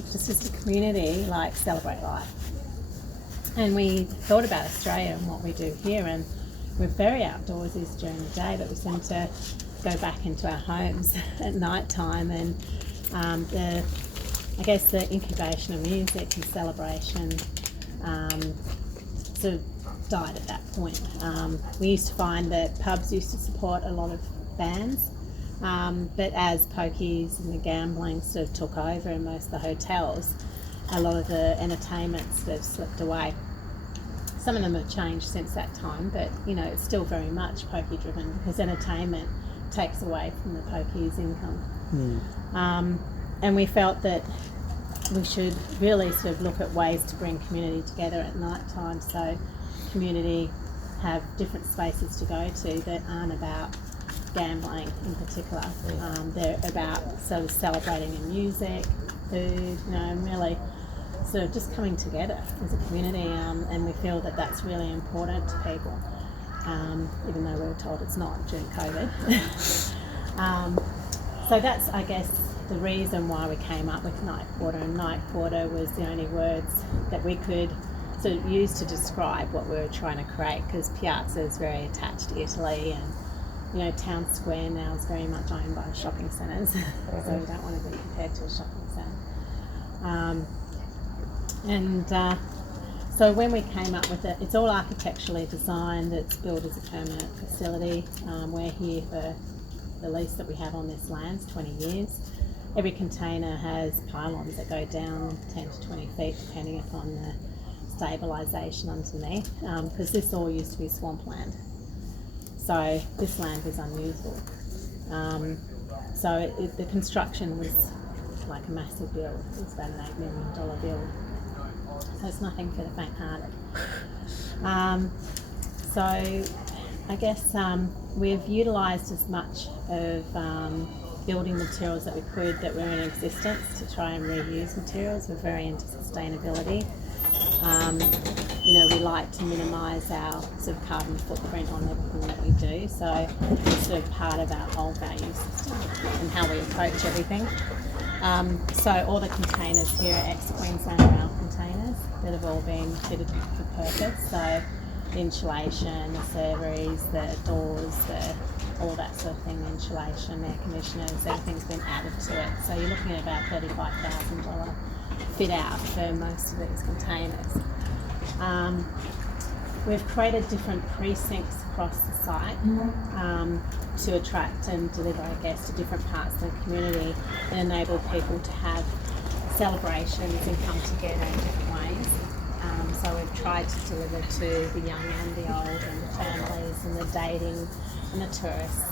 just as a community, like, celebrate life. And we thought about Australia and what we do here, and we're very outdoorsy during the day, but we seem to go back into our homes at night time, and the incubation of music and celebration sort of died at that point. We used to find that pubs used to support a lot of bands, but as pokies and the gambling sort of took over in most of the hotels, a lot of the entertainment sort of slipped away. Some of them have changed since that time, but it's still very much pokey driven, because entertainment takes away from the pokies' income. And we felt that we should really sort of look at ways to bring community together at night time, so community have different spaces to go to that aren't about gambling in particular. They're about sort of celebrating in music, food, and really sort of just coming together as a community, and we feel that that's really important to people, even though we were told it's not during COVID. So that's, I guess, the reason why we came up with Night Quarter, and Night Quarter was the only words that we could sort of use to describe what we were trying to create, because Piazza is very attached to Italy, and Town Square now is very much owned by shopping centres, so we don't want to be compared to a shopping centre. So when we came up with it, it's all architecturally designed, it's built as a permanent facility. We're here for the lease that we have on this land, 20 years. Every container has pylons that go down 10 to 20 feet depending upon the stabilisation underneath, because this all used to be swampland. So this land was unusable. The construction was like a massive build. It was about an $8 million build. So it's nothing for the faint-hearted. So I guess we've utilised as much of building materials that we could that were in existence to try and reuse materials. We're very into sustainability. We like to minimise our sort of carbon footprint on everything that we do. So it's sort of part of our whole value system and how we approach everything. So all the containers here are ex-Queensland rail containers that have all been fitted for purpose. So the insulation, the serveries, the doors, all that sort of thing, the insulation, air conditioners, everything's been added to it. So you're looking at about $35,000 fit out for most of these containers. We've created different precincts across the site to attract and deliver, I guess, to different parts of the community and enable people to have celebrations and come together in different ways. So we've tried to deliver to the young and the old and the families and the dating and the tourists,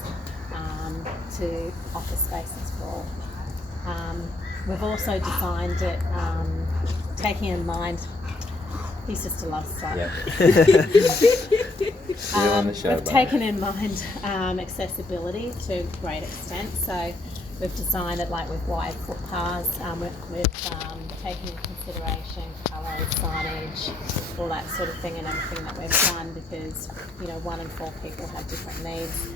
to offer spaces for all. We've also designed it taking in mind, his sister loves site. We've taken in mind accessibility to a great extent. So we've designed it like with wide footpaths. We've taken into consideration colours, signage, all that sort of thing, and everything that we've done, because 1 in 4 people have different needs.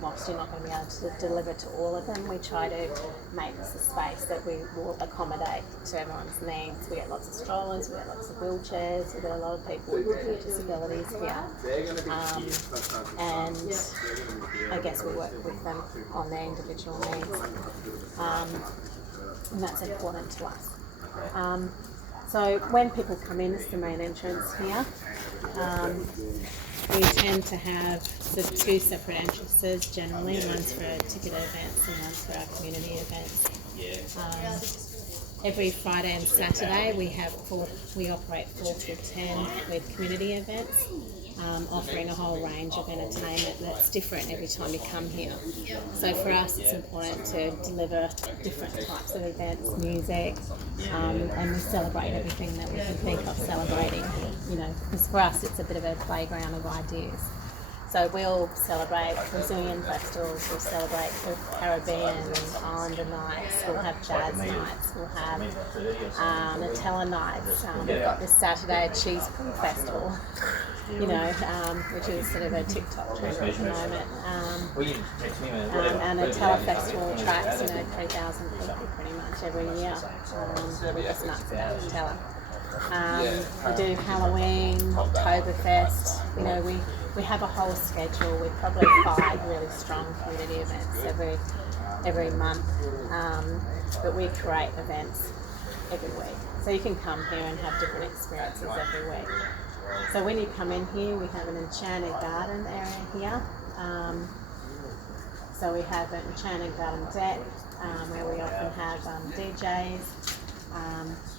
Whilst you're not going to be able to deliver to all of them, we try to make this a space that we will accommodate to everyone's needs. We get lots of strollers, we get lots of wheelchairs, we've got a lot of people with different disabilities here. And I guess we work with them on their individual needs. And that's important to us. So when people come in, it's the main entrance here. We tend to have sort of 2 separate entrances generally. One's for ticket events and one's for our community events. Every Friday and Saturday we operate 4 till 10 with community events, offering a whole range of entertainment that's different every time you come here. So for us it's important to deliver different types of events, music, and we celebrate everything that we can think of celebrating, because for us it's a bit of a playground of ideas. So we'll celebrate Brazilian festivals, we'll celebrate the Caribbean Islander nights, we'll have jazz nights, we'll have Nutella nights. We've got this Saturday Cheese Pull Festival, which is sort of a TikTok trend at the moment. And Nutella Festival attracts, 3,000 people pretty much every year. We're just nuts about Nutella. We do Halloween, Oktoberfest. We have a whole schedule with probably 5 really strong community events every month. But we create events every week, so you can come here and have different experiences every week. So when you come in here, we have an enchanted garden area here. So we have an enchanted garden deck where we often have DJs.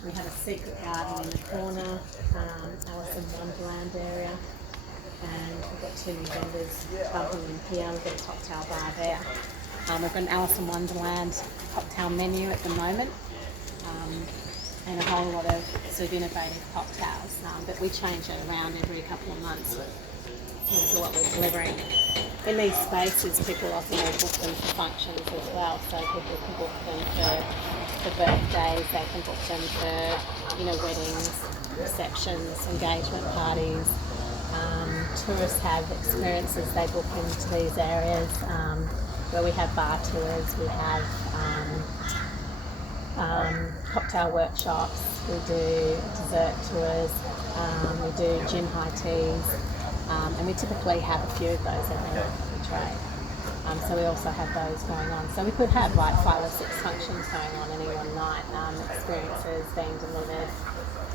We have a secret garden in the corner, Alice in Wonderland area, and we've got 2 new vendors bumping in here. We've got a cocktail bar there. We've got an Alice in Wonderland cocktail menu at the moment, and a whole lot of sort of innovative cocktails, but we change it around every couple of months to what we're delivering. In these spaces, people often book them for functions as well, so people can book them for birthdays, they can book them for weddings, receptions, engagement parties. Tourists have experiences they book into these areas where we have bar tours, we have cocktail workshops, we do dessert tours, we do gin high teas, and we typically have a few of those every night that we trade. So we also have those going on. So we could have like 5 or 6 functions going on any one night, experiences being delivered,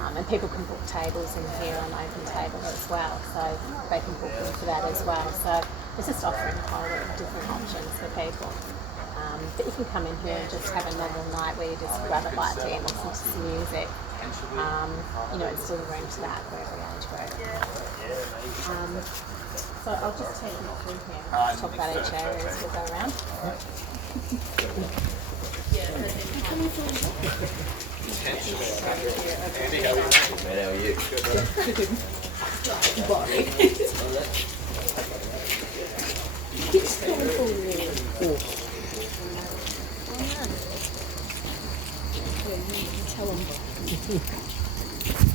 and people can book tables in here on open table as well, so they can book into that as well. So it's just offering a whole lot of different options for people. But you can come in here and just have a normal night where you just grab a bite to eat and listen to some music. It's delivering to that for every age group. So I'll just take you through here and talk about each area as we go around.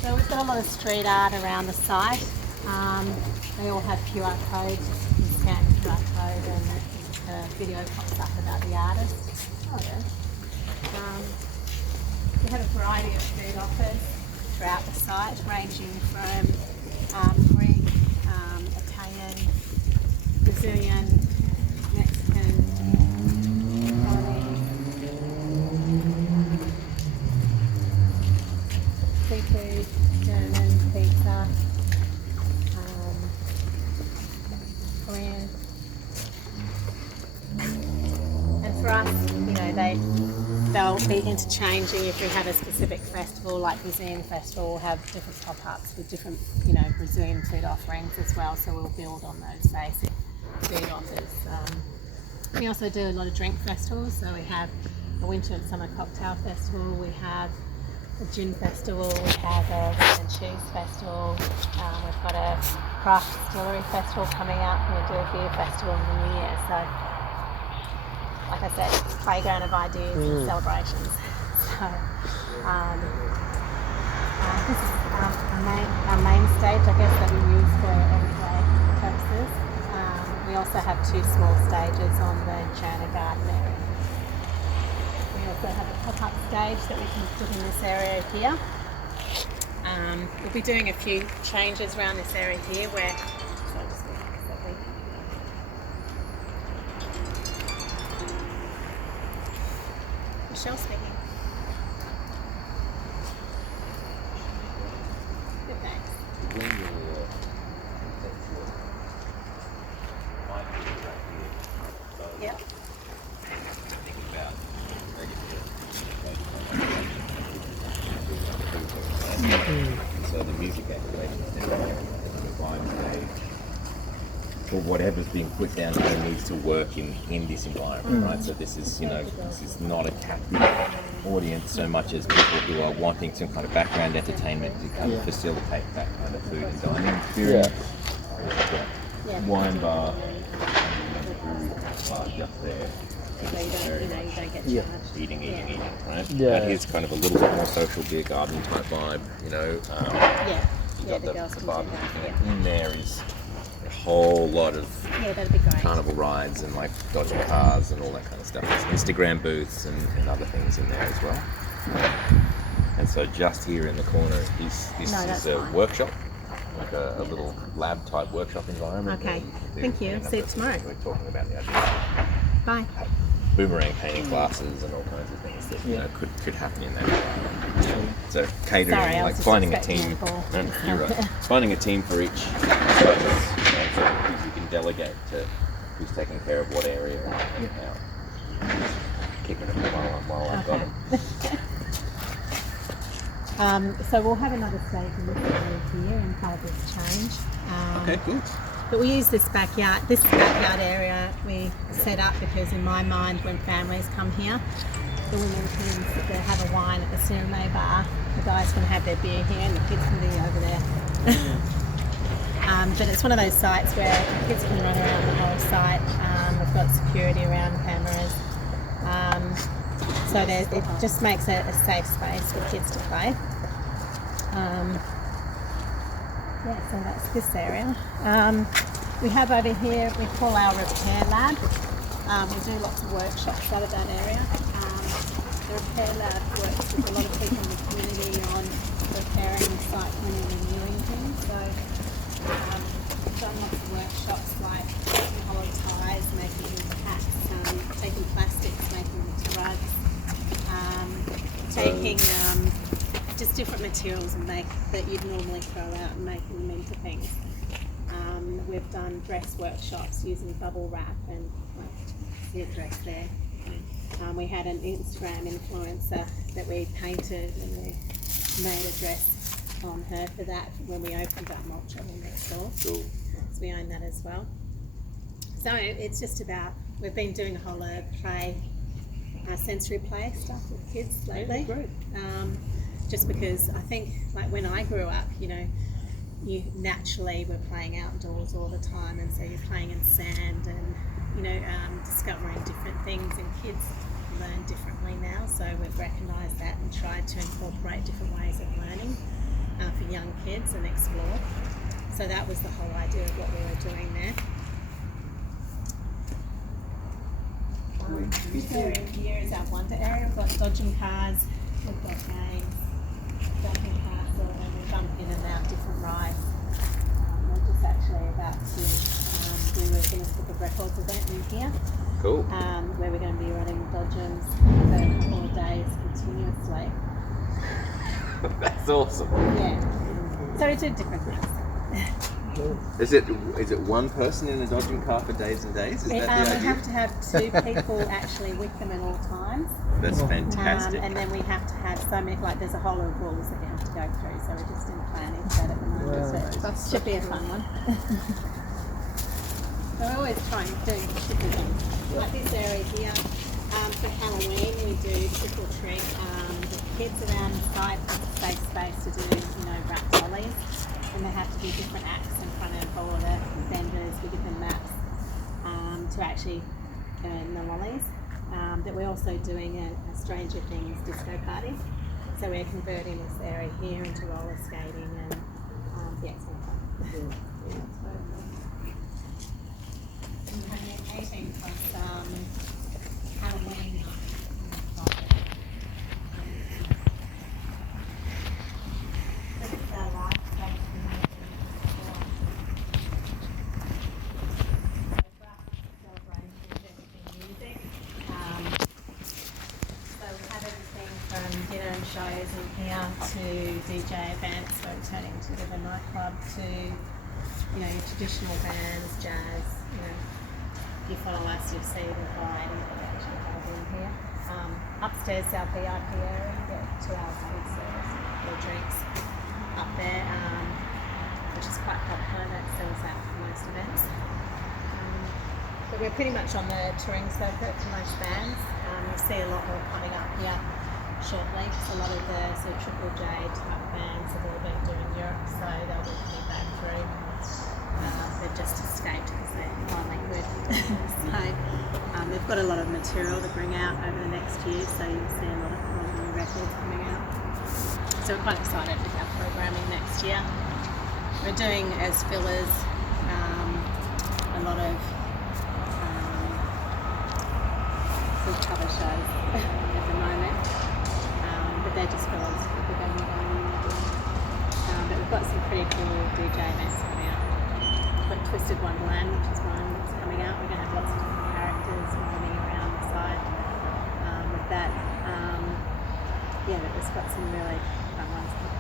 So we've got a lot of street art around the site. They all have QR codes. You can scan the QR code and a video pops up about the artist. Oh yeah. We have a variety of food offers throughout the site, ranging from Greek, Italian, Brazilian, Mexican, seafood, German, pizza, Korean. And for us, they'll be interchanging. If we have a specific festival like Brazilian Festival, we'll have different pop-ups with different, Brazilian food offerings as well. So we'll build on those basic food offers. We also do a lot of drink festivals. So we have a winter and summer cocktail festival. We have a gin festival. We have a wine and cheese festival. We've got a craft distillery festival coming up. We'll do a beer festival in the new year. So, like I said, it's a playground of ideas and celebrations. So, this is our main stage, I guess, that we use for everyday purposes. We also have 2 small stages on the Enchanted Garden area. We also have a pop-up stage that we can put in this area here. We'll be doing a few changes around this area here where, Michelle speaking. Good, thanks. Yep. So the music activation for whatever's being put down here needs to work in this environment, right? So this is, this is not a captive audience so much as people who are wanting some kind of background entertainment to kind of facilitate that kind of food and dining experience. Yeah. wine bar, bar just there. So you don't get Yeah. charged. Eating, right? Yeah. But here's kind of a little bit more social beer garden type vibe, you know. You got the girls the can do barbecue that. thing. In there is a whole lot of That'd be great. carnival rides and like dodging cars and all that kind of stuff. There's Instagram booths and other things in there as well. And so just here in the corner is this is a fine. workshop, like a little lab type workshop environment. Okay. Thank you. See you tomorrow. We're talking about the idea Bye. of boomerang painting classes and all kinds of things that you know could happen in that environment. So catering, Sorry, I was like just finding a expecting team. a call. No, you're right. Finding a team for each service, so you can delegate to who's taking care of what area and how. Keeping it while I've got it. So we'll have another stage in this area here in part of this change. Okay, good. But we use this backyard area we set up because in my mind when families come here, the women can sit there, have a wine at the Cinema bar, the guys can have their beer here and the kids can be over there. But it's one of those sites where the kids can run around the whole site. We've got security around cameras. So it just makes it a safe space for kids to play. So that's this area. We have over here, we call our repair lab. We do lots of workshops out of that area. The repair lab works with a lot of people in the community on repairing and site cleaning and renewing things. So we've done lots of workshops like making hollow ties, making hats, taking plastics, making them into rugs, taking just different materials and that you'd normally throw out and making them into things. We've done dress workshops using bubble wrap and see a dress there. We had an Instagram influencer that we painted and we made a dress on her for that when we opened up Mulch on the next door. Cool. So we own that as well. So it's just about, we've been doing a whole lot of play, sensory play stuff with kids lately. Great. Just because I think, like when I grew up, you naturally were playing outdoors all the time, and so you're playing in sand and discovering different things, and kids learn differently now. So we've recognised that and tried to incorporate different ways of learning for young kids and explore. So that was the whole idea of what we were doing there. This area here is our wonder area. We've got dodging cars, we've got games, dodging castle, and we bump in and out different rides. We're just actually about to do a Guinness Book of Records event in here. Cool. Where we're going to be running dodgems for a couple of days continuously. That's awesome. Yeah. So we do different things. Is it one person in a dodging car for days and days? Is that the idea? We have to have two people actually with them at all times. That's fantastic. And then we have to have so many, like there's a whole lot of rules that you have to go through, so we're just in planning for that at the moment. Wow. So it should be a fun one. So we're always trying to do tricky things. Like this area here, for Halloween we do trick or treat. The kids around the site have a safe space to do, wrapped dollies. And there have to be different acts in front of all the vendors. We give them maps to actually earn the lollies. But we're also doing a Stranger Things disco party. So we're converting this area here into roller skating and it's more fun. And having 18 plus Halloween. Shows in here to DJ events, so turning into a bit of a nightclub to, traditional bands, jazz. If you follow us, you'll see the variety that we actually have in here. Upstairs, our VIP area, you get 2 hours food service or drinks up there, which is quite popular. That sells out for most events. But we're pretty much on the touring circuit for most bands. You'll see a lot more coming up here shortly, because a lot of the sort of Triple J type bands have all been doing Europe, so they'll be coming back through. they've just escaped because they're finally good. So they've got a lot of material to bring out over the next year, so you'll see a lot of new records coming out. So we're quite excited with our programming next year. We're doing as fillers a lot of some cover shows at the moment, but they're just fillers for the going on. But we've got some pretty cool DJ events coming out. We've got Twisted Wonderland, which is one that's coming out. We're going to have lots of different characters roaming around the site with that. Yeah, but we've got some really fun ones coming.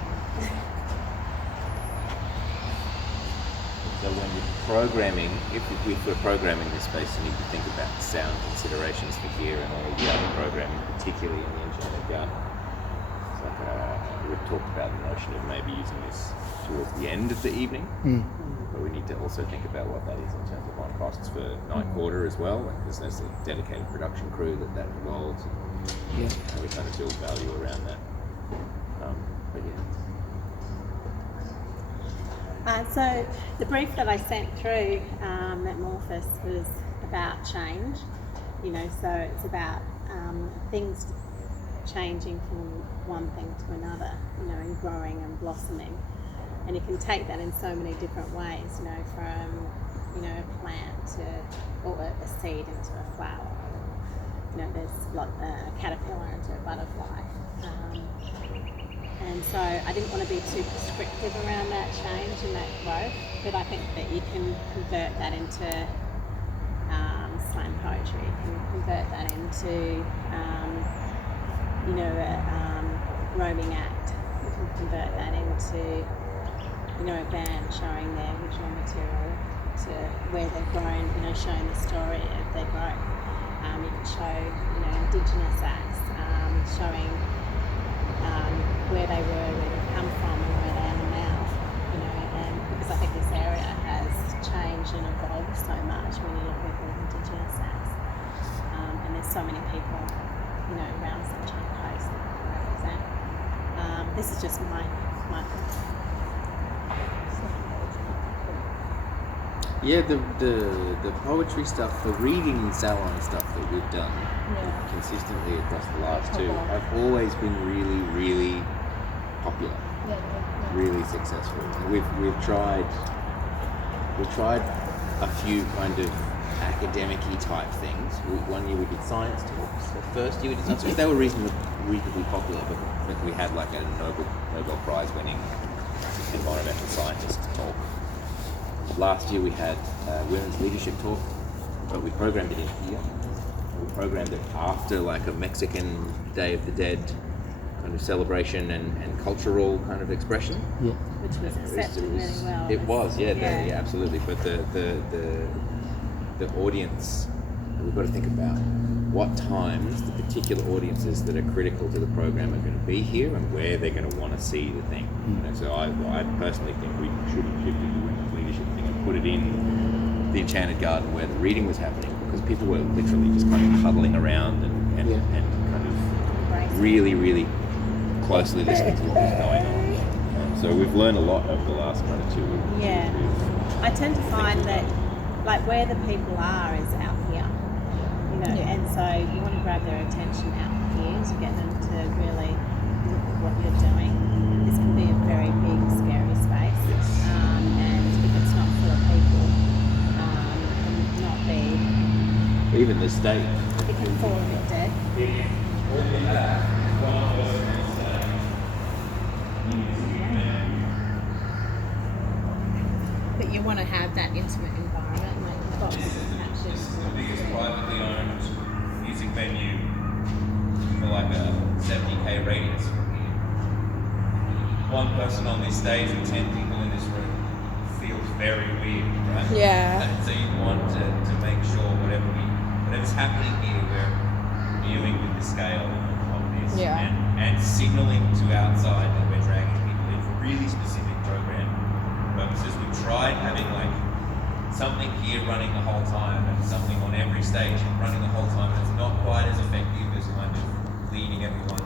So when you're programming, if we're programming this space, you need to think about sound considerations for gear and all the other programming, particularly in the Enchanted Garden. It's like we've talked about the notion of maybe using this towards the end of the evening, but we need to also think about what that is in terms of on costs for night quarter as well, because there's a dedicated production crew that involves. Yeah. And we kind of build value around that. But yeah. So the brief that I sent through at Morphus was about change, so it's about things changing from one thing to another, and growing and blossoming. And you can take that in so many different ways, from, a plant or a seed into a flower. There's a caterpillar into a butterfly. And so I didn't want to be too prescriptive around that change and that growth, but I think that you can convert that into slam poetry. You can convert that into, a roaming act. You can convert that into, a band showing their original material to where they've grown, showing the story of their growth. You can show, Indigenous acts, showing where they were, where they've come from, and where they are now. And because I think this area has changed and evolved so much when you look at the Indigenous acts. And there's so many people, around the Sunshine Coast that represent. This is just my thoughts. Yeah, the poetry stuff, the reading salon stuff that we've done consistently across the last two have always been really, really popular, really successful. And we've tried a few kind of academic-y type things. One year we did science talks. The first year we did science talks. They were reasonably popular, but we had like a Nobel Prize winning environmental scientist talk. Last year we had women's leadership talk, but we programmed it in here. We programmed it after like a Mexican Day of the Dead kind of celebration and cultural kind of expression. Yeah. Which was accepted really well. It was, yeah, absolutely. But the audience, we've got to think about what times the particular audiences that are critical to the program are going to be here and where they're going to want to see the thing. So I personally think we should have shifted the women's leadership thing and put it in the Enchanted Garden where the reading was happening, because people were literally just kind of huddling around and kind of really, really closely listening to what was going on. So we've learned a lot over the last kind of 2 weeks. Yeah. I tend to find that like where the people are is out here, and so you want to grab their attention out here to get them to really look at what you're doing. This can be a very big, scary space, and if it's not full of people, it can not be. Even the state. It can fall a bit dead. But you want to have that intimate environment, like you've got captured. This is the biggest privately owned music venue for like a 70k radius from here. One person on this stage with 10 people in this room feels very weird, right? Yeah. And so you want to make sure whatever's happening here, we're viewing with the scale of this, and signaling to outside that we're dragging people in for really specific program purposes. We've tried having like something here running the whole time and something on every stage running the whole time, and it's not quite as effective as kind of leading everyone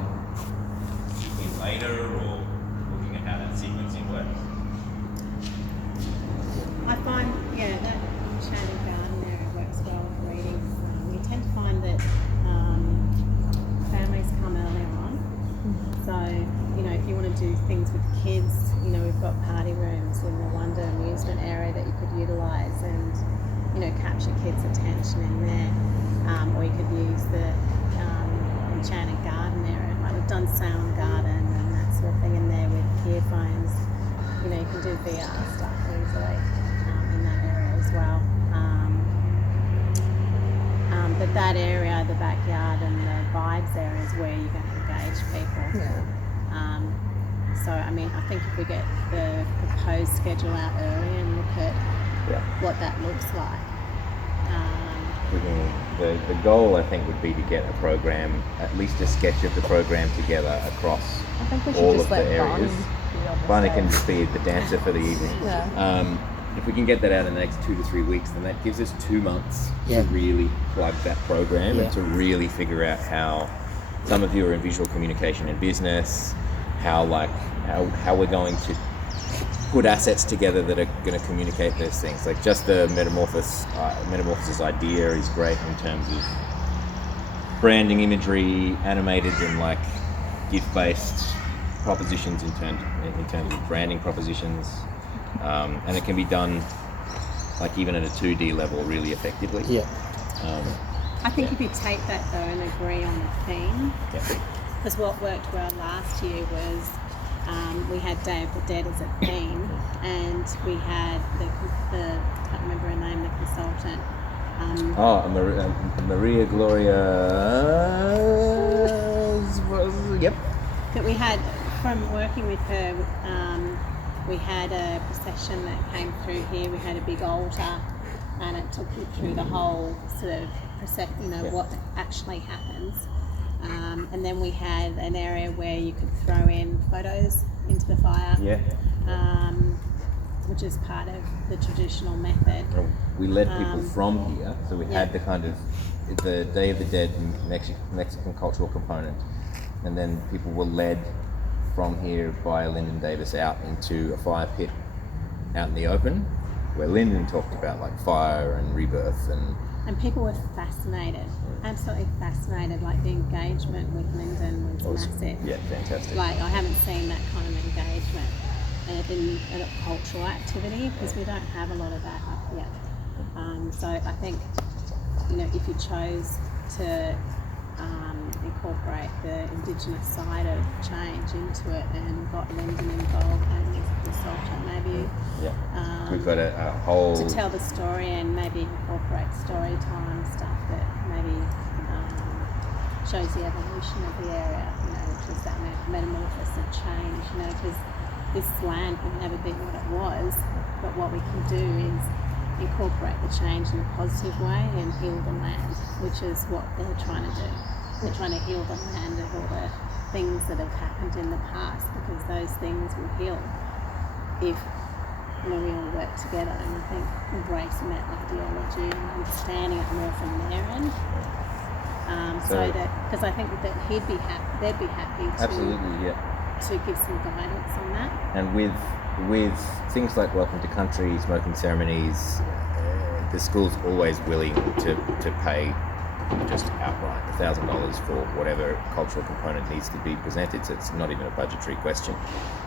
in later or looking at how that sequencing works. I find do things with kids. You know, we've got party rooms in the Wonder amusement area that you could utilise and, you know, capture kids' attention in there. Or you could use the Enchanted Garden area. Like we've done Sound Garden and that sort of thing in there with earphones. You know, you can do VR stuff easily in that area as well. But that area, the backyard and the vibes area is where you're going to engage people. Yeah. So, I mean, I think if we get the proposed schedule out early and look at what that looks like. The goal, I think, would be to get a program, at least a sketch of the program together across I think we should all just of the let areas. Barney can just be the dancer for the evening. Yeah. If we can get that out in the next 2 to 3 weeks, then that gives us 2 months Yeah. to really plug that program Yeah. and to really figure out how some of you are in visual communication and business, how we're going to put assets together that are going to communicate those things. Like just the Metamorphosis idea is great in terms of branding imagery, animated and like gift-based propositions in terms of branding propositions. And it can be done like even at a 2D level really effectively. Yeah. I think if you take that though and agree on the theme, Yeah. because what worked well last year was we had Day of the Dead as a theme, and we had the I can't remember her name, the consultant. Maria Gloria. Yep. That we had from working with her. We had a procession that came through here. We had a big altar, and it took you through the whole sort of what actually happens. And then we had an area where you could throw in photos into the fire, which is part of the traditional method. We led people from here, so we had the kind of the Day of the Dead Mexican cultural component, and then people were led from here by Lyndon Davis out into a fire pit out in the open, where Lyndon talked about like fire and rebirth and people were fascinated, absolutely fascinated. Like the engagement with Lyndon was massive. Yeah, fantastic. Like I haven't seen that kind of engagement in a cultural activity because we don't have a lot of that up yet. So I think, you know, if you chose to incorporate the Indigenous side of change into it and got Lyndon involved and as a consultant, maybe we've got a whole to tell the story and maybe incorporate story time stuff that maybe shows the evolution of the area, you know, which is that metamorphosis of change, you know, because this land will never be what it was, but what we can do is incorporate the change in a positive way and heal the land, which is what they're trying to do. They're trying to heal the land of all the things that have happened in the past, because those things will heal if, you know, we all work together and I think embrace that ideology and understanding it more from their end. So that, because I think that they'd be happy to absolutely, to give some guidance on that. And with things like Welcome to Country, smoking ceremonies, the school's always willing to pay just outright $1,000 for whatever cultural component needs to be presented, so it's not even a budgetary question.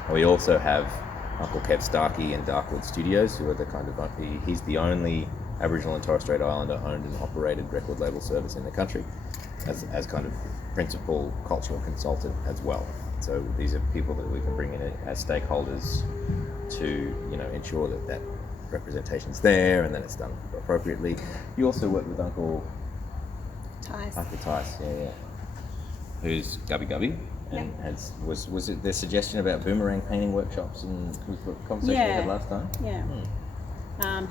And we also have Uncle Kev Starkey and Darkwood Studios, who are the kind of, he's the only Aboriginal and Torres Strait Islander owned and operated record label service in the country as kind of principal cultural consultant as well. So these are people that we can bring in as stakeholders to, you know, ensure that representation's there and then it's done appropriately. You also work with Uncle Tice, who's Gubby Gubby, and was it the suggestion about boomerang painting workshops and the conversation we had last time? Yeah.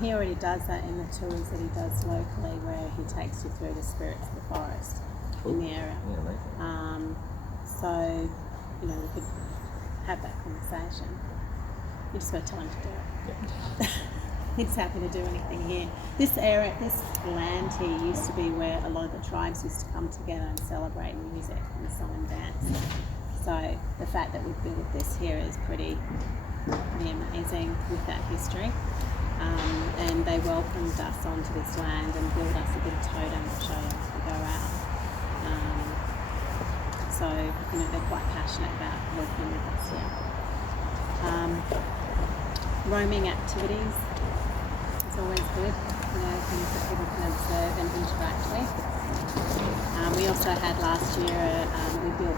He already does that in the tours that he does locally, where he takes you through the spirits of the forest in the area. Yeah, amazing. So, you know, we could have that conversation. You just got to tell him to do it. Yeah. He's happy to do anything here. This area, this land here used to be where a lot of the tribes used to come together and celebrate music and song and dance. So the fact that we've built this here is pretty amazing with that history. And they welcomed us onto this land and built us a bit of totem to show us we go out. So, you know, they're quite passionate about working with us here. roaming activities is always good. Things that people can observe and interact with. We also had last year, we built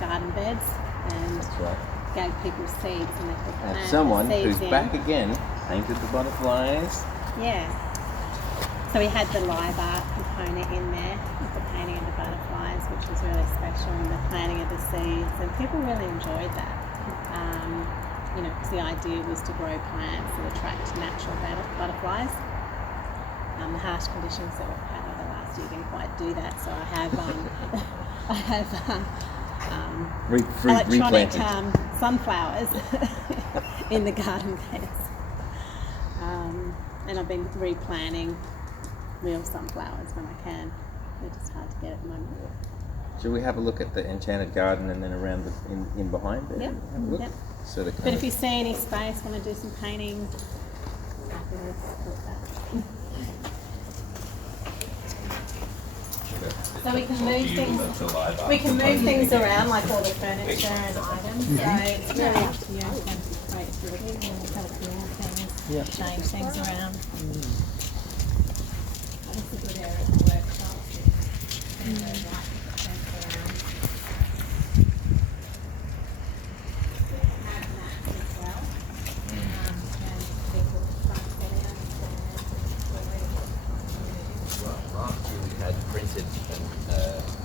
garden beds and That's right. gave people seeds, and they could plant And someone the who's seeds in. back again painted the butterflies. Yeah. So we had the live art component in there with the painting of the butterflies, which was really special, and the planting of the seeds, and people really enjoyed that. Because the idea was to grow plants that attract natural butterflies. The harsh conditions that we've had over the last year didn't quite do that, so I have electronic sunflowers in the garden beds, and I've been replanting real sunflowers when I can. They're just hard to get at the moment. Should we have a look at the enchanted garden and then around in behind there? Yep. Have a look. Yep. So the But if you see any space, want to do some painting, so we can move things. We can move things around, like all the furniture and items. So it's really up to you in terms of creativity. You know, kind of move things, change things around. It's a good area for workshops. And like to put things around. Have maps as well. And people front set it Last year we had printed a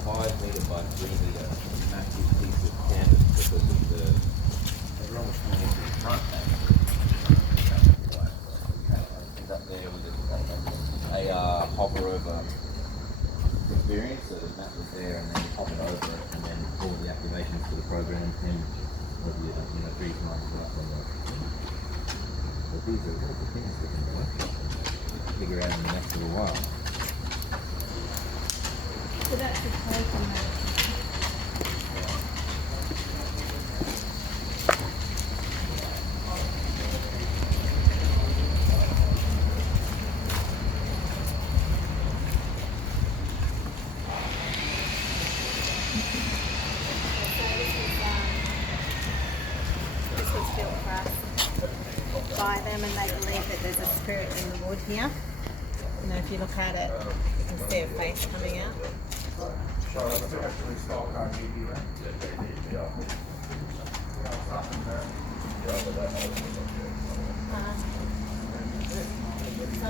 5 metre by 3 metre massive piece of canvas because of the everyone was coming into the front now. Up there with a hover over experience, so the map was there and then you hop it over it and then all the activations for the program and what you 3 months for that one. But these are all the things we can figure out in the next little while. So that's the token that. This was built for us by them, and they believe that there's a spirit in the wood here. If you look at it, you can see a face coming out. So I'll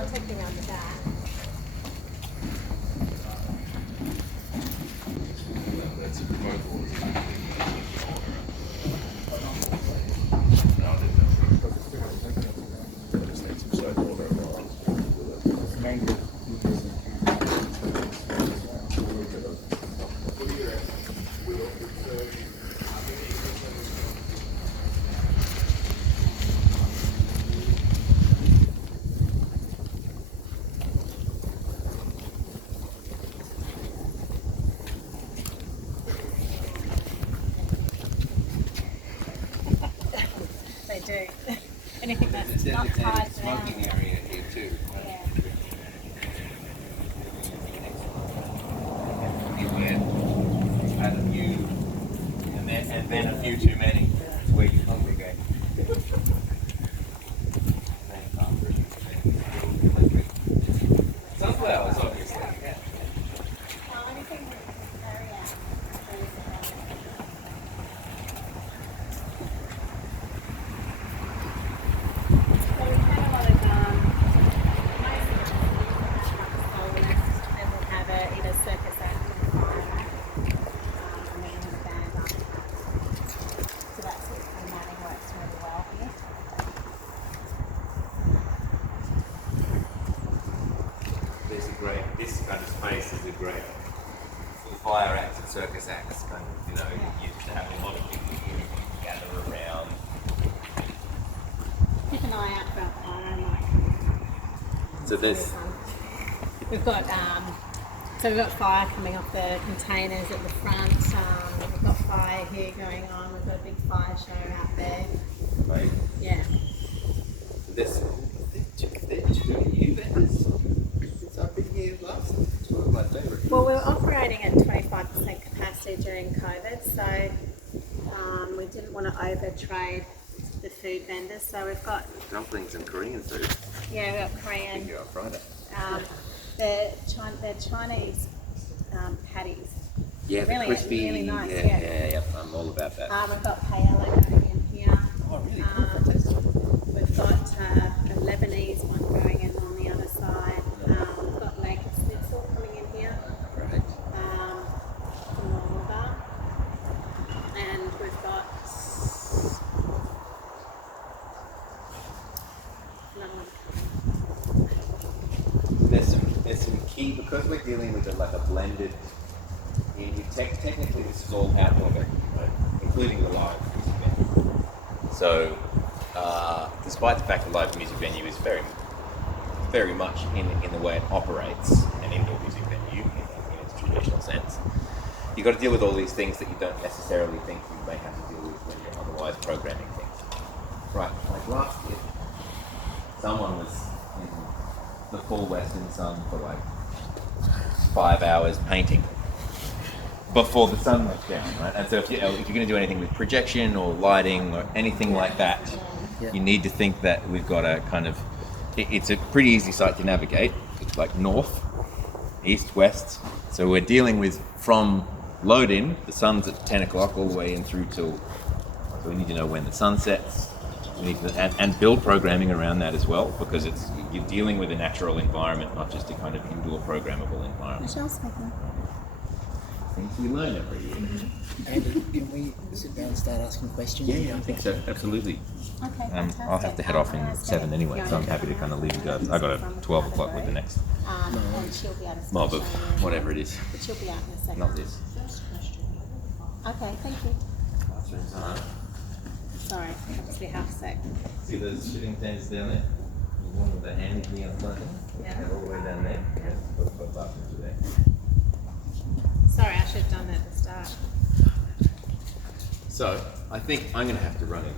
take you around the back. They do. Anything that's not tied down. Smoking area here too. Yeah. Beware. Had a few, and then a few too many. That's where you congregate. Sunflowers, obviously. Yeah. Anything that carry out. So we've had a lot of and we'll have either circus act or fire act, and then we have a band after that. So that's what formatting works really well here. This kind of space is a great for fire acts and circus acts. Kind of, you used to have a lot of people here who gather around. Keep an eye out for our fire mic. So there's We've got we've got fire coming off the containers at the front. We've got fire here going on. We've got a big fire show out there. right. Yeah. There's 2 new vendors since I've been here last. It's one of my favourites. Well, we were operating at 25% capacity during COVID, so we didn't want to overtrade the food vendors. So we've got Dumplings and Korean food. we've got Korean. You're on Friday. They're Chinese patties. Yeah, Really- the crispy. really nice, Yeah. I'm all about that. We've got paella going in here. Oh, really? Cool. Fantastic. We've got a Lebanese one going in on the other side. We've got leg schnitzel coming in here. Right. From Moldova. And we've got another one coming. There's some key, because we're dealing with a blended. Technically, this is all outdoor, right? Including the live music venue. So, despite the fact the live music venue is very, very much in the way it operates, an indoor music venue in its traditional sense, you've got to deal with all these things that you don't necessarily think you may have to deal with when you're otherwise programming things. Right, like last year, someone was in the full western sun for like 5 hours painting before the sun went down, right? And so if you're going to do anything with projection or lighting or anything like that, you need to think that we've got a kind of, it's a pretty easy site to navigate. It's like north, east, west. So we're dealing with from load in, the sun's at 10 o'clock all the way in through till, so we need to know when the sun sets. We need to, and build programming around that as well, because you're dealing with a natural environment, not just a kind of indoor programmable environment. Michelle's speaking. Things we learn every year. Andy, can we sit down and start asking questions? Yeah, I think so. Absolutely. Okay, I'll have to head off in 7 anyway, so I'm happy to kind of leave you guys. I got a 12 o'clock with the next And she'll be able to mob of show you. whatever it is. But she'll be out in a second. Not this. Okay, thank you. Sorry, must be half sec. See those shipping stands down there? One with the hand knee on front. Yeah. All the way down there. Put a button to there. Sorry, I should have done that at the start. So, I think I'm going to have to run in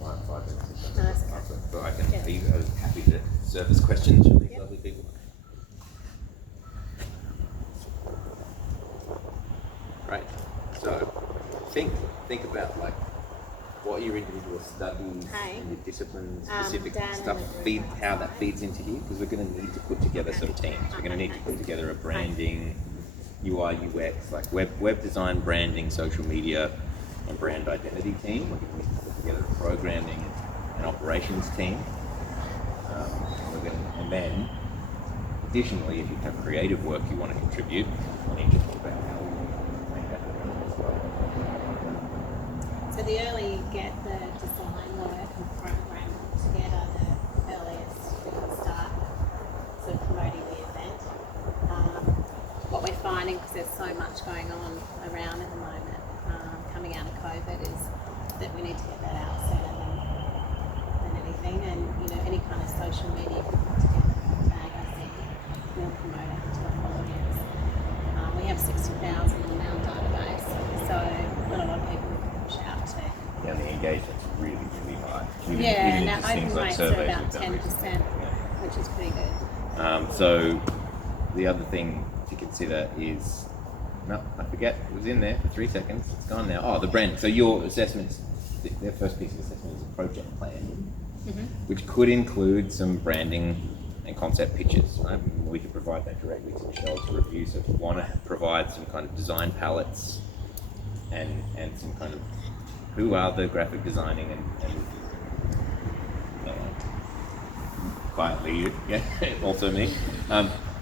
5 minutes or something. No, that's okay. But I can, Yeah. are you happy to service questions from these Yep. lovely people? Right. So, think about like what your individual studies Hey. and your discipline specific Dan stuff and how that feeds into here, because we're going to need to put together some teams. We're going to need to put together a branding, UI, UX, like web design, branding, social media, and brand identity team. We're going to need to put together a programming and operations team. And then, additionally, if you have creative work you want to contribute, we need to talk about how we make that happen as well. So the earlier you get the design work and program together, the earliest we can start sort of promoting the event. What we're finding, because there's so much going on around at the moment, coming out of COVID, is that we need to get that out sooner than anything. And any kind of social media can put together, tag us in, we'll promote it to our followers. We have 60,000 on our database, so we've got a lot of people we can push out to. Yeah, the engagement's really, really high. Yeah, Even now just things open like rates are surveys about we've done 10%, recently. which is pretty good. So the other thing to consider is, no, I forget, it was in there for 3 seconds, it's gone now. Oh, the brand. So your assessments, their first piece of assessment is a project plan, which could include some branding and concept pictures. Right? We could provide that directly to Michelle to review. So if you want to provide some kind of design palettes and some kind of who are the graphic designing and quietly, yeah, also me.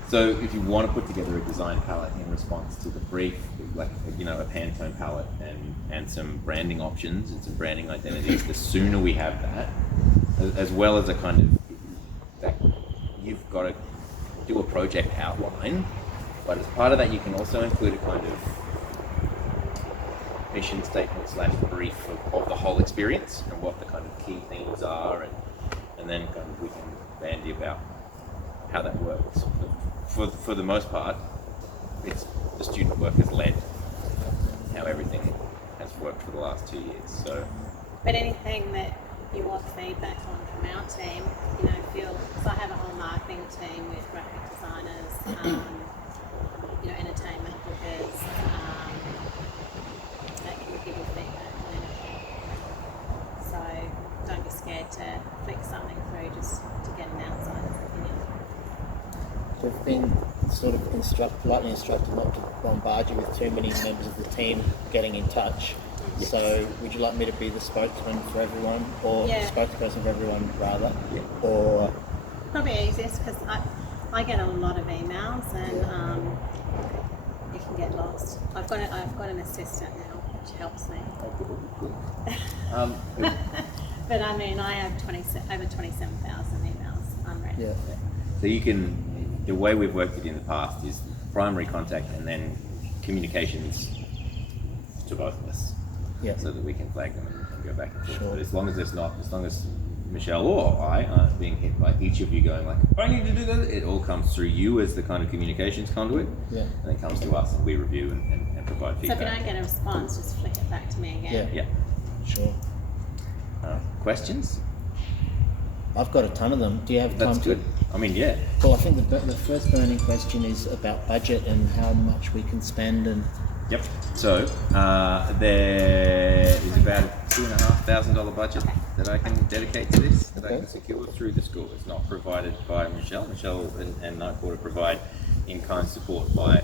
So if you want to put together a design palette in response to the brief, like a Pantone palette and some branding options and some branding identities, the sooner we have that, as well as a kind of that you've got to do a project outline, but as part of that you can also include a kind of mission statement / brief of the whole experience and what the kind of key themes are, and then kind of we can bandy about how that works. For the most part, it's the student work has led how everything has worked for the last 2 years. So, But anything that you want feedback on from our team, because I have a whole marketing team with graphic designers, entertainment bookers, that can give you feedback on anything. So We've been sort of politely instructed not to bombard you with too many members of the team getting in touch. Yes. So would you like me to be the spokesman for everyone, or Yeah. the spokesperson for everyone rather? Yeah. Or Probably easiest because I get a lot of emails and you can get lost. I've got an assistant now, which helps me. But I mean, I have over 27,000 emails unread. yeah. So the way we've worked it in the past is primary contact and then communications to both of us, Yeah. so that we can flag them and go back and forth. Sure. But as long as Michelle or I aren't being hit by each of you going like, I need to do that, it all comes through you as the kind of communications conduit, Yeah. and it comes to us and we review and provide So feedback. if you don't get a response, just flick it back to me again. Yeah. Yeah. Sure. Questions? I've got a ton of them. Do you have time That's good. I mean, yeah. Well, I think the first burning question is about budget and how much we can spend and. Yep. So there is about a $2,500 budget that I can dedicate to this, that I Okay. can secure through the school. It's not provided by Michelle. Michelle and Night Quarter provide in-kind support by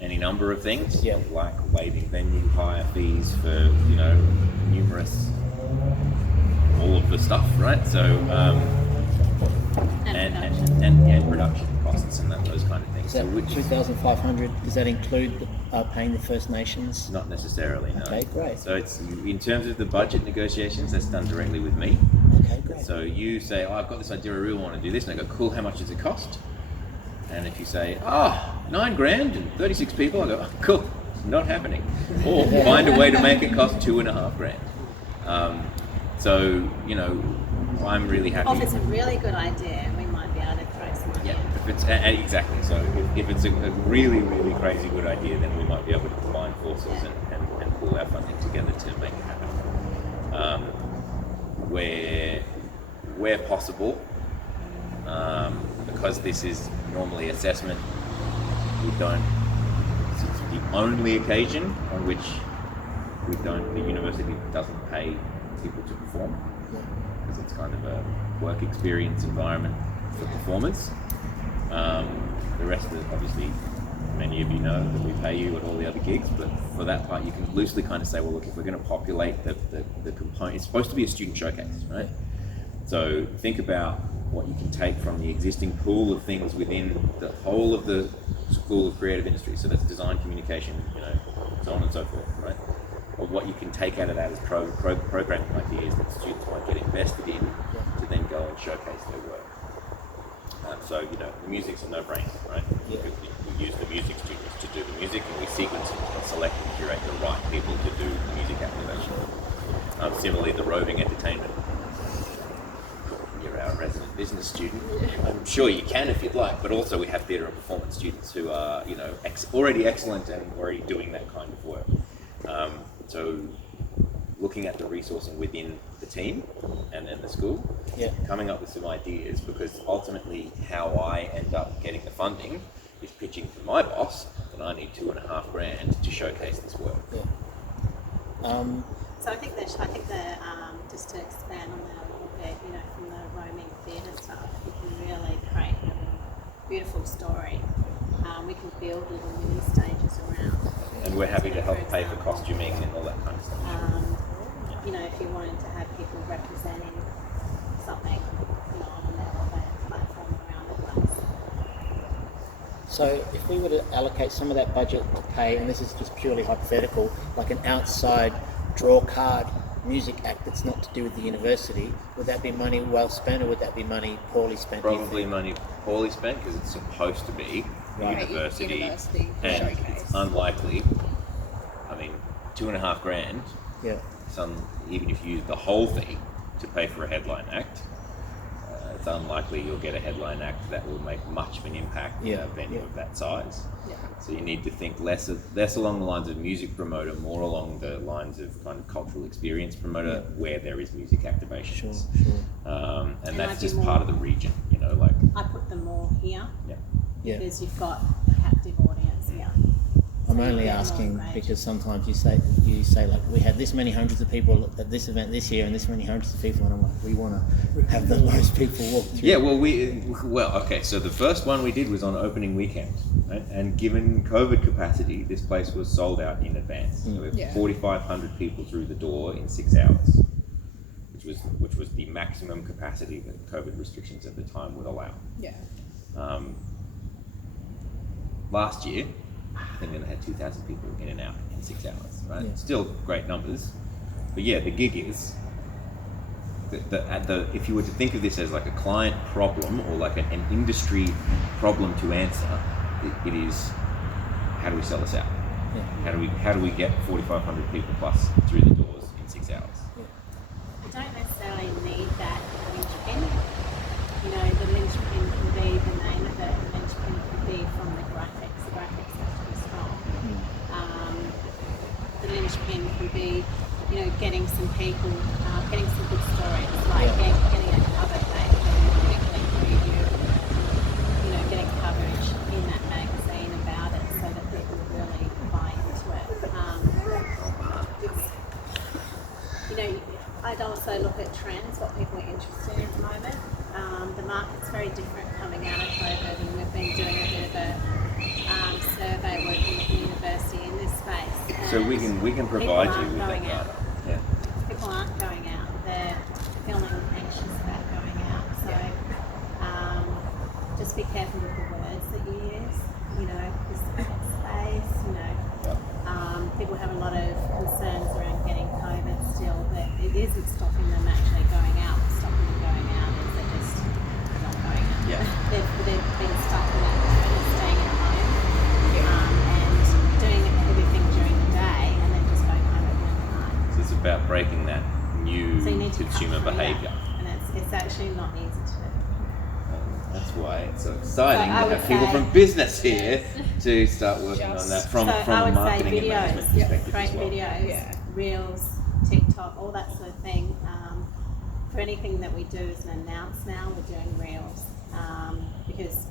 any number of things, Yeah. like waiving venue hire fees for numerous, all of the stuff, right? So and production costs and those kind of things. Is that So which 2,500? Does that include paying the First Nations? not necessarily, no. Okay, great. So it's in terms of the budget negotiations, that's done directly with me. Okay, great. So you say, oh, I've got this idea, I really want to do this, and I go, cool, how much does it cost? And if you say, $9,000 and 36 people, I go, oh, cool, not happening. Or find a way to make it cost $2,500. So I'm really happy. Or if it's a really good idea, we might be able to throw some money. Yeah, if it's exactly. So if it's a really, really crazy good idea, then we might be able to combine forces and pull our funding together to make it happen. Where possible, because this is normally assessment, it's the only occasion on which the university doesn't pay people to perform, because it's kind of a work experience environment for performance. The rest of it, obviously, many of you know that we pay you at all the other gigs, but for that part you can loosely kind of say, well, look, if we're going to populate the component, it's supposed to be a student showcase, right? So think about what you can take from the existing pool of things within the whole of the School of Creative Industry, so that's design, communication, so on and so forth, right? Or what you can take out of that as programming ideas that students might get invested in to then go and showcase their work. So, the music's a no-brainer, right? Yeah. We use the music students to do the music, and we sequence and select and curate the right people to do the music activation. Similarly, the roving entertainment. You're our resident business student. I'm sure you can if you'd like, but also we have theatre and performance students who are, already excellent and already doing that kind of work. So looking at the resourcing within the team and the school, coming up with some ideas, because ultimately how I end up getting the funding is pitching to my boss that I need $2,500 to showcase this work. So I think just to expand on that a little bit, from the roaming theatre stuff, we can really create a beautiful story. We can build little mini stages around. And we're happy to help pay for costuming and all that kind of stuff. If you wanted to have people representing something, on an elevated platform around the place. So if we were to allocate some of that budget to pay, and this is just purely hypothetical, like an outside draw card music act that's not to do with the university, would that be money well spent, or would that be money poorly spent? Probably money poorly spent, because it's supposed to be a university and showcase. it's unlikely. I mean, $2,500. Yeah. Even if you use the whole fee to pay for a headline act, it's unlikely you'll get a headline act that will make much of an impact in a venue of that size. Yeah. So you need to think less along the lines of music promoter, more along the lines of kind of cultural experience promoter, where there is music activations. Sure. And that's just part of the region, like. I put them more here Yeah. because you've got a captive audience here. I I'm only asking because sometimes you say like we had this many hundreds of people at this event this year and this many hundreds of people, and I'm like, we want to have the most people walk through. Yeah, okay. So the first one we did was on opening weekend, right? And given COVID capacity, this place was sold out in advance. So we had 4,500 people through the door in 6 hours, which was the maximum capacity that COVID restrictions at the time would allow. Yeah. Last year, I think they had 2,000 people in and out in 6 hours, right? Yeah. Still great numbers, but yeah, the gig is if you were to think of this as like a client problem or like an industry problem to answer, it is how do we sell this out? Yeah. How do we get 4,500 people plus through the doors in 6 hours? You don't necessarily need that linchpin. You know, the linchpin can be the name of it. The linchpin can be from the graphics. The graphics have to be strong. The linchpin can be, you know, getting some people, getting some good stories, like getting a cover page and quickly preview, you know, getting coverage in that magazine about it so that people really buy into it. You know, I'd also look at trends, what people are interested in at the moment. The market's very different coming out of COVID, and we've been doing a bit of a survey working with the university in this space. So we can provide you with that data. Yeah. People aren't going out; they're feeling anxious about going out. So just be careful with the words that you use. You know, because space. You know, people have a lot of concerns around getting COVID still, but it isn't stopping them actually going out. What's stopping them going out is they're just not going out. Yeah. They've been stuck in that mode of staying at home and doing everything during the day and then just going home at night. So it's about breaking that new So you need to consumer cut through behaviour. that, and it's actually not easy to do. That's why it's so exciting So I to would have people say- from business here to start working on that from So a I would say marketing and management videos, perspective create as well. videos, reels, TikTok, all that sort of thing. For anything that we do as an announce now, we're doing reels because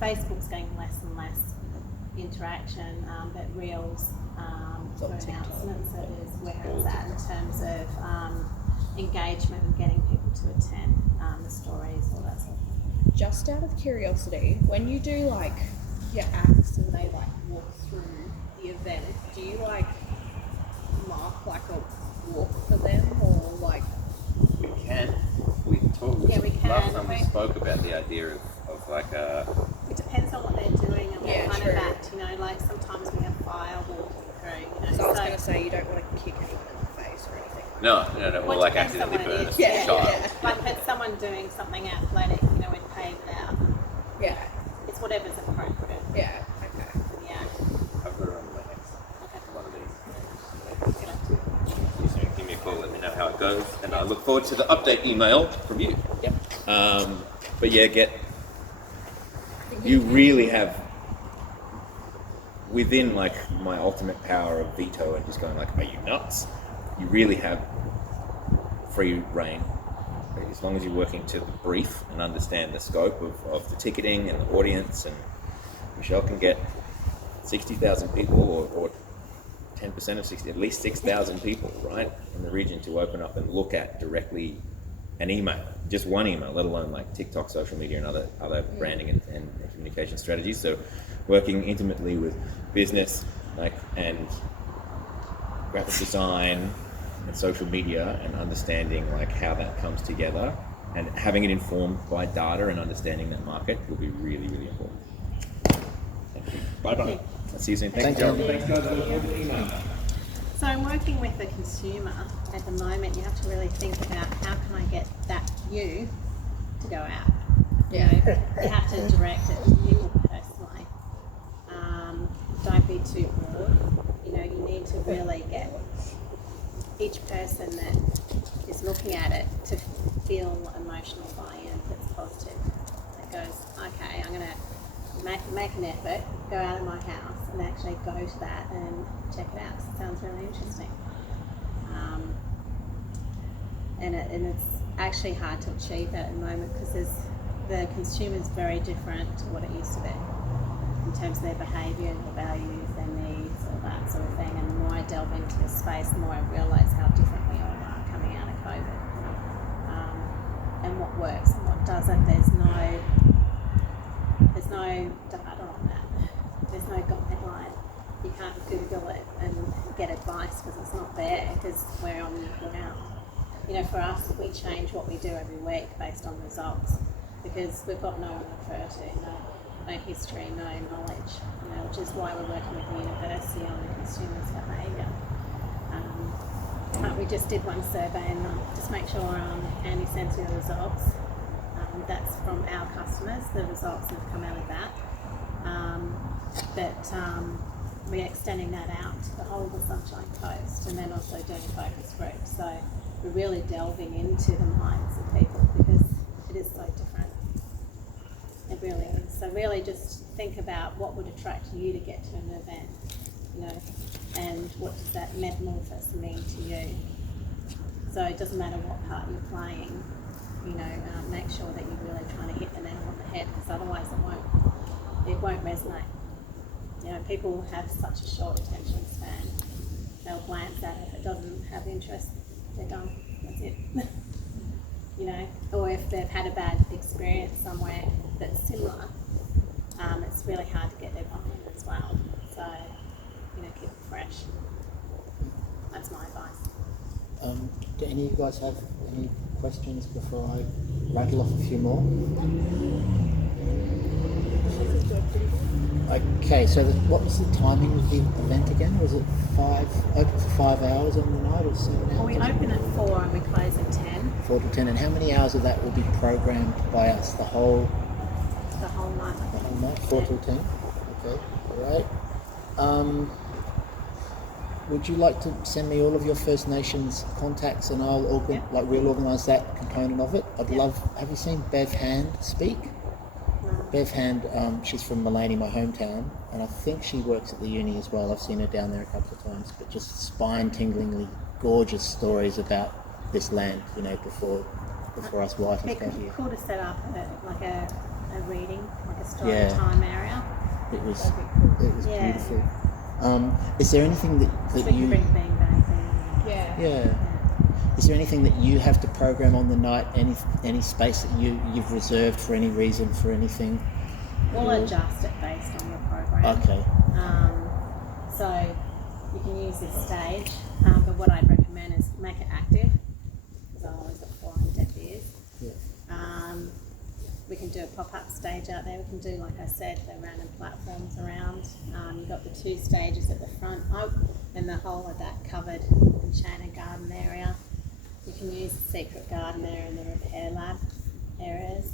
Facebook's getting less and less interaction, but reels for announcements is where it's at in terms of engagement and getting people to attend the stories, all that sort of thing. Just out of curiosity, when you do like your acts and they like walk through the event, do you like mark like a walk for them or like? We can. We talked. Yeah, we can. Last time we spoke about the idea of like a. It depends on what they're doing and Yeah, what kind true. of act, you know, like sometimes we have fire walking through, you know. So I was going to say you don't want to kick anyone in the face or anything. No. Well, Or it like depends on accidentally what it burn a is. Yeah, child. yeah. Like if it's someone doing something athletic, you know, we'd pave it out. Yeah. It's whatever's appropriate. Yeah. Okay. Yeah. I've got it on my next Okay. one of these. Good idea. You can give me a call, let me know how it goes, and I look forward to the update email from you. Yep. But yeah, you really have within like my ultimate power of veto and just going like, are you nuts? You really have free reign as long as you're working to the brief and understand the scope of the ticketing and the audience. And Michelle can get 60,000 people or 10% of 60, at least 6,000 people, right, in the region to open up and look at directly an email, just one email, let alone like TikTok, social media, and other branding and communication strategies. So, working intimately with business, and graphic design and social media, and understanding like how that comes together, and having it informed by data and understanding that market will be really, really important. Thank you. Bye. I'll see you soon. Thank you. Thanks, guys. I look forward to the email. So I'm working with the consumer at the moment. You have to really think about how can I get that you to go out. Yeah. You know, you have to direct it to people personally. Don't be too broad. You know, you need to really get each person that is looking at it to feel emotional buy-in that's positive. That goes, okay, I'm going to make an effort, go out of my house and actually go to that and check it out. It sounds really interesting. And it's actually hard to achieve that at the moment because the consumer is very different to what it used to be in terms of their behaviour, their values, their needs, all that sort of thing. And the more I delve into this space, the more I realise how different we all are coming out of COVID, and what works and what doesn't. There's no data on that. There's no guideline. You can't Google it and get advice because it's not there, because we're on the ground. You know, for us, we change what we do every week based on results, because we've got no one to refer to, no history, no knowledge, you know, which is why we're working with the university on the consumer's behaviour. We just did one survey, and just make sure Andy sends you the results. That's from our customers, the results have come out of that. We're extending that out to the whole of the Sunshine Coast, and then also doing focus groups. So we're really delving into the minds of people, because it is so different. It really is. So really just think about what would attract you to get to an event, you know, and what does that metamorphosis mean to you. So it doesn't matter what part you're playing, you know, make sure that you're really trying to hit the nail on the head, because otherwise it won't resonate. You know, people have such a short attention span. They'll glance at it. If it doesn't have interest, they're done. That's it. You know, or if they've had a bad experience somewhere that's similar, it's really hard to get their buy-in as well. So, you know, keep it fresh. That's my advice. Do any of you guys have any questions before I rattle off a few more? Okay, so what was the timing of the event again? Was it open for 5 hours on the night, or 7 hours? Well, we open at 4 and we close at 10. 4 to 10, and how many hours of that will be programmed by us? The whole The whole night. The whole night, 4 till 10. Okay, all right. Would you like to send me all of your First Nations contacts, and I'll we'll organise that component of it? I'd love. Have you seen Bev Hand speak? No. Bev Hand, she's from Maleny, my hometown, and I think she works at the uni as well. I've seen her down there a couple of times, but just spine-tinglingly gorgeous stories about this land, you know, before us white got It'd be here. cool to set up a reading, like a story Yeah. time area. It was That'd be cool. beautiful. Is there anything that We can you... bring beanbags in. Yeah. Yeah. Is there anything that you have to program on the night? Any space that you've reserved for any reason, for anything? We'll adjust it based on the program. Okay. So you can use this stage, but what I'd recommend is make it active, because I've always got 4 deaf ears. Yeah. We can do a pop-up stage out there. We can do, like I said, the random platforms around. You've got the 2 stages at the front, and the whole of that covered enchanted garden area. You can use the secret garden area and the repair lab areas.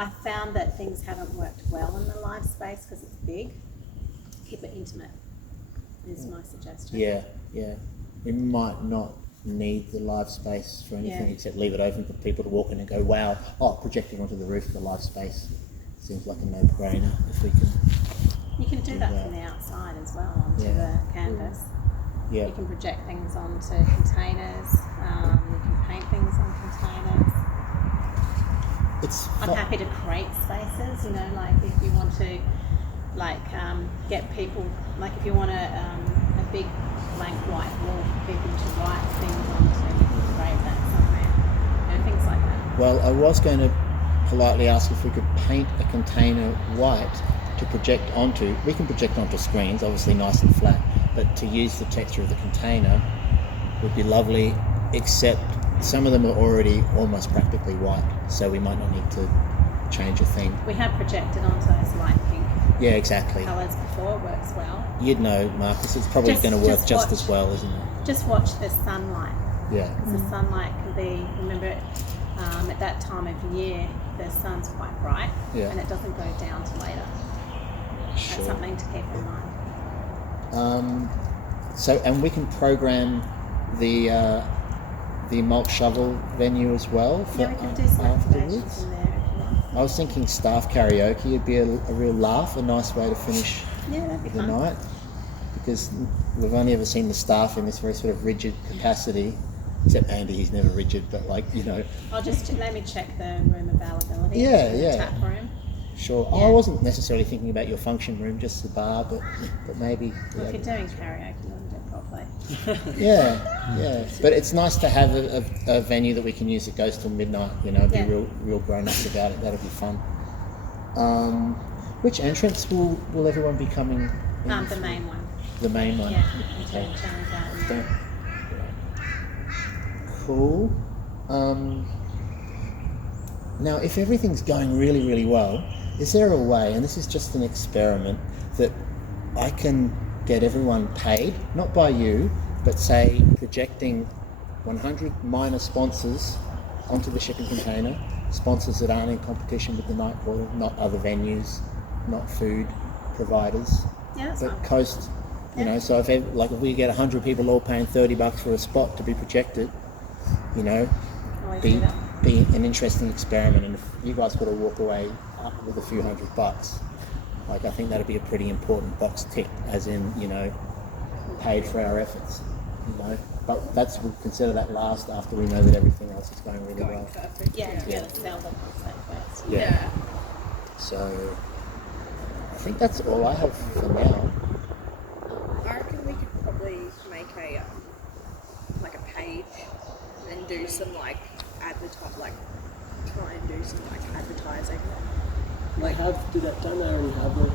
I found that things haven't worked well in the live space because it's big. Keep it intimate is my suggestion. Yeah. We might not need the live space for anything except leave it open for people to walk in and go, wow, projecting onto the roof of the live space seems like a no-brainer if we can. You can do that from the outside as well, onto the canvas. Yeah. You can project things onto containers. You can paint things on containers. I'm happy to create spaces, you know, like if you want to get people, like if you want a big blank white wall for people to write things onto, you can create that somewhere, you know, things like that. Well, I was going to politely ask if we could paint a container white to project onto. We can project onto screens, obviously nice and flat, but to use the texture of the container would be lovely, except some of them are already almost practically white, so we might not need to change a thing. We have projected onto those light pink Yeah, exactly. colours before, it works well. You'd know, Marcus, it's probably going to work just as well, isn't it? Just watch the sunlight. Yeah. Because the sunlight can be, remember, at that time of year, the sun's quite bright, and it doesn't go down till later. Sure. That's something to keep in mind. And we can program the malt shovel venue as well for We can do some activations afterwards. in there if you want. I was thinking staff karaoke would be a real laugh, a nice way to finish That'd be the fun. night, because we've only ever seen the staff in this very sort of rigid capacity, except Andy, he's never rigid, but let me check the room availability. Yeah, in the yeah. tap room. Sure. Yeah. I wasn't necessarily thinking about your function room, just the bar, but maybe. Well, if you're doing karaoke, you want to do it properly. Yeah. But it's nice to have a venue that we can use that goes till midnight. You know, be Yeah. real grown-ups about it. That'll be fun. Which entrance will everyone be coming in? The main one. The main one. Yeah. Okay. Garden. Cool. Now, if everything's going really, really well, is there a way, and this is just an experiment, that I can get everyone paid, not by you, but say projecting 100 minor sponsors onto the shipping container, sponsors that aren't in competition with the night portal, not other venues, not food providers, Yeah, that's but fine. coast, you know, so if we get 100 people all paying $30 for a spot to be projected, you know, Always do that. be an interesting experiment, and if you guys got to walk away with a few $100, like I think that'd be a pretty important box tick, as in, you know, paid for our efforts, you know. But we'll consider that last after we know that everything else is going really well. Perfect. Yeah, to be able to sell them first. Yeah. So I think that's all I have for now. I reckon we could probably make a like a page and do some like try and do some like advertising. They have do that. Don't they already have the?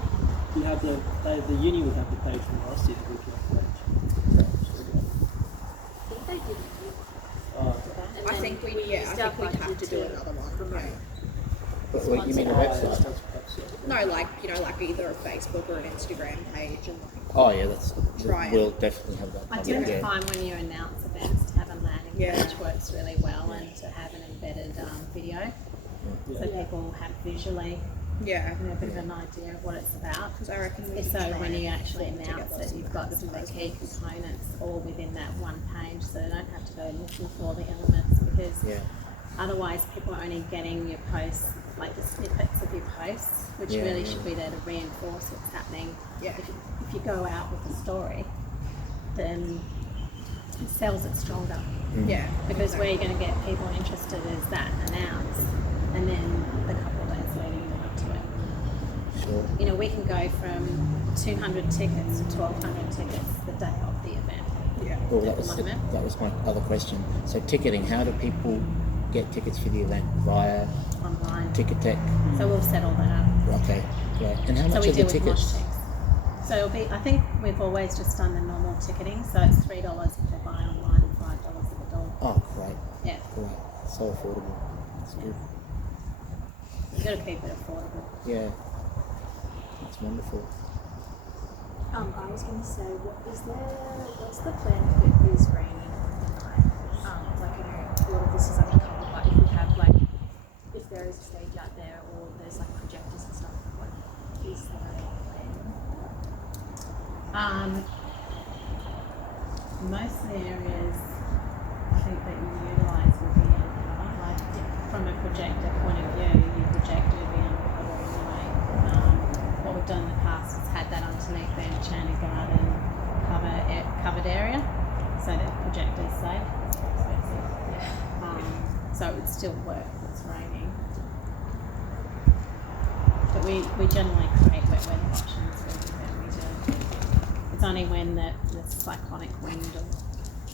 You have the uni would have the page from last year. The weekend page. I think they did. Oh, And I then think we we'd used our have budget to do another one. promote. What, you mean a yeah, website? that's No, like like either a Facebook or an Instagram page, and Oh yeah, that's Try it. we'll definitely have that. I do Yeah. find when you announce events to have a landing Yeah. page works really well, and to have an embedded video, so people have visually yeah, a bit of an idea of what it's about. because I reckon we So could try when you and actually put announce together it, some you've got some of the key advertisements. components all within that one page, so they don't have to go looking for all the elements, because Yeah. otherwise people are only getting your posts, like the snippets of your posts, which Yeah, really yeah. should be there to reinforce what's happening. Yeah. If you go out with a story, then it sells it stronger. Yeah, Because where you're going to get people interested is that announced, and then the couple of days leading up to it. Sure. You know, we can go from 200 tickets to 1,200 tickets the day of the event. yeah. Well, At that the was moment. that was my other question. So ticketing, how do people get tickets for the event? Via Online. Ticketek? So we'll set all that up. Okay, great. And how So much we are the do with tickets? Mosh. So it'll be, I think we've always just done the normal ticketing, so it's $3 if they buy online and $5 at the door. Oh, great, Yeah, great. So affordable. That's good. you've got to keep it affordable. Yeah, that's wonderful. I was going to say, what's the plan if it is raining tonight? Like, you know, a lot of this is undercover, but if we have, like, if there is a stage out there or there's, like, projectors and stuff, what is the plan? Most of the areas I think that you utilise will be undercover. Like from a projector point of view, your projector will be undercover anyway. What we've done in the past is had that underneath the Enchanted Garden covered area, so that the projector is safe. It's very expensive. So it would still work if it's raining. But we generally create wet weather options for every event we do. It's only when the cyclonic wind or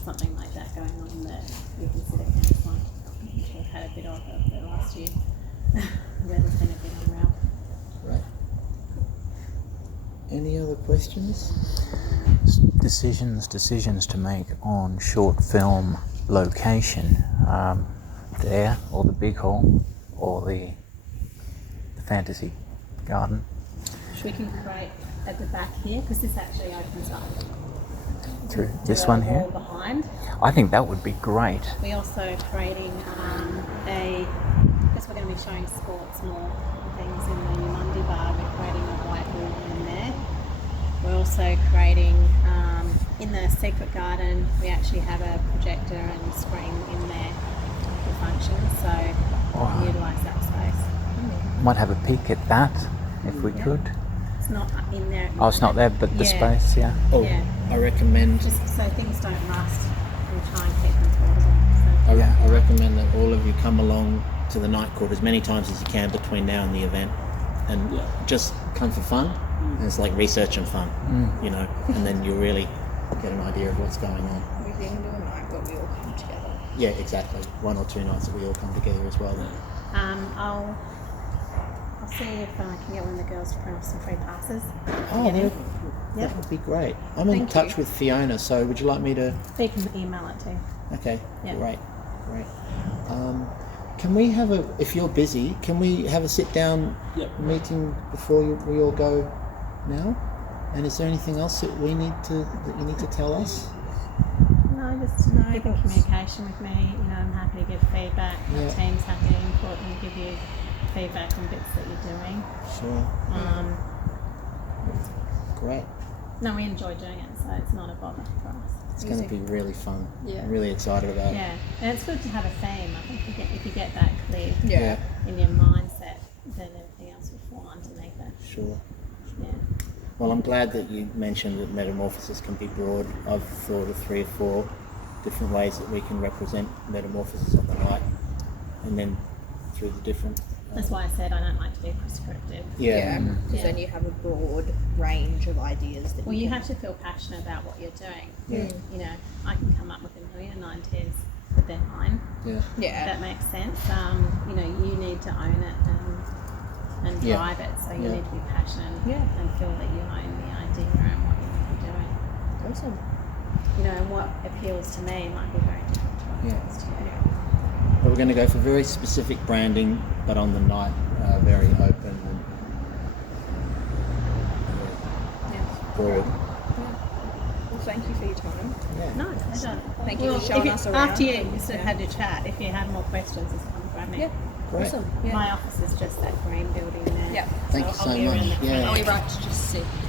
something like that going on that we consider cancelling, which we've had a bit of the last year. The weather's been a bit unreal. Right. Any other questions? Decisions to make on short film location, there or the big hall or the fantasy garden. Which we can create at the back here, because this actually opens up Through to this a one wall here, behind. I think that would be great. We're also creating because we're going to be showing sports more things in the Mundi bar, we're creating a white wall in there. We're also creating, in the secret garden, we actually have a projector and screen in there for functions, so we Wow. can utilise that space. Might have a peek at that if we Yeah. could. It's not in there at the Oh, it's not there, moment. but the Yeah. space, yeah. Oh, Yeah. I recommend. Just so things don't rust, we try and keep them portable. So I recommend that all of you come along to the night court as many times as you can between now and the event, and just come for fun. And it's like research and fun, you know, and then you really get an idea of what's going on. We can do a night where we all come together. Yeah, exactly. 1 or 2 nights that we all come together as well. Then. I'll see if I can get one of the girls to print off some free passes. Oh, Get in. that Yep. would be great. I'm in Thank touch you. with Fiona, so would you like me to? So you can email it too. Okay, Yeah. great. Can we have if you're busy, can we have a sit-down meeting before we all go now? And is there anything else that you need to tell us? No, just keep in communication with me. You know, I'm happy to give feedback. My Yeah. team's happy and important to give you feedback on bits that you're doing. Sure. Great. No, we enjoy doing it, so it's not a bother for us. It's going to be really fun. Yeah. I'm really excited about it. Yeah, and it's good to have a theme. I think if you get that clear Yeah. in your mindset, then everything else will fall underneath it. Sure. Yeah. Well, I'm glad that you mentioned that metamorphosis can be broad. I've thought of 3 or 4 different ways that we can represent metamorphosis on the night, and then through the different. That's why I said I don't like to be prescriptive. Yeah, because Yeah. then you have a broad range of ideas that Well, you can- have to feel passionate about what you're doing. Yeah. You know, I can come up with a million ideas, but they're mine. Yeah. Yeah. That makes sense. You know, you need to own it and Yeah. drive it. So you Yeah. need to be passionate Yeah. and feel that you own the idea and what you need to be doing. Awesome. You know, and what appeals to me might be very different to what Yeah. appeals to you. But we're going to go for very specific branding, but on the night, very open and broad. Well, thank you for your time. Yeah. No, pleasure. Thank you Well, for showing if you- us around. After you and- sort of had your chat, if you had more questions, just come grab me. Yeah. Great. Awesome. Yeah. My office is just that green building there. Yeah. Thank you I'll so be around much. the front. Yeah. Are we right to just sit?